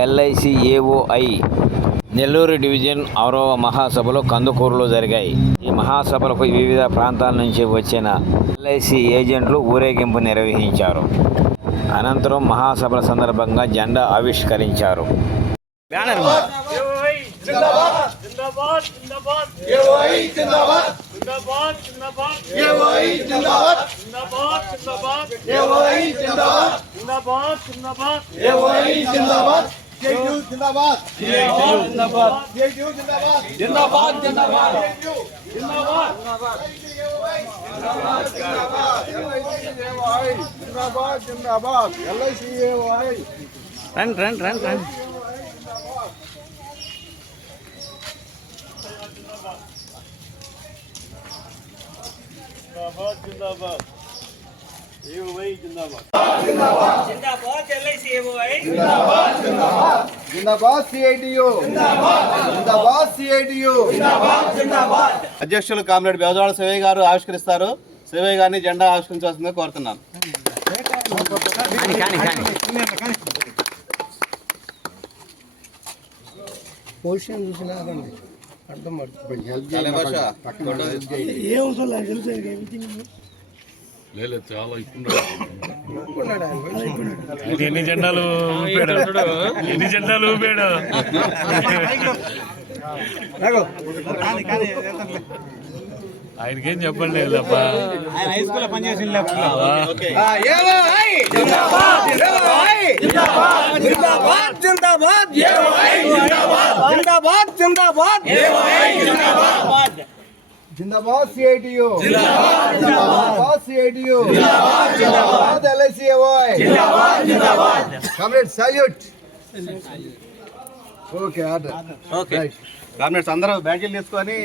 LIC AOI Nellore division 6వ మహాసభలు కందుకూరులో జరిగాయి. ఈ మహాసభలకు వివిధ ప్రాంతాల నుంచి వచ్చిన ఎల్ఐసి ఏజెంట్లు ఊరేగింపు నిర్వహించారు. అనంతరం మహాసభల సందర్భంగా జెండా ఆవిష్కరించారు. రండి. జిందాబాద్ ఏఓఐ జిందాబాద్. జిందాబాద్ ఎల్ఐసి ఏఓఐ. జిందాబాద్ సిఐటియు. జిందాబాద్ సిఐటియు. అధ్యక్షులు కామ్రేడ్ బెజవాడ శివయ్య గారు ఆవిష్కరిస్తారు. శివయ్య గారిని జెండా ఆవిష్కరించాల్సిందిగా కోరుతున్నాను. పొజిషన్ చూసినా అర్థం చాలా ఎన్ని జెండాలు ఊపాడు. ఆయనకేం చెప్పండి లేదప్ప. జిందాబాద్ సిఐటియు. జిందాబాద్ సిఐటియు. జిందాబాద్ ఎల్ఐసి ఏఓఐ. Comrade salute. Okay order. Comrades అందరూ బ్యాడ్జీలు తీసుకొని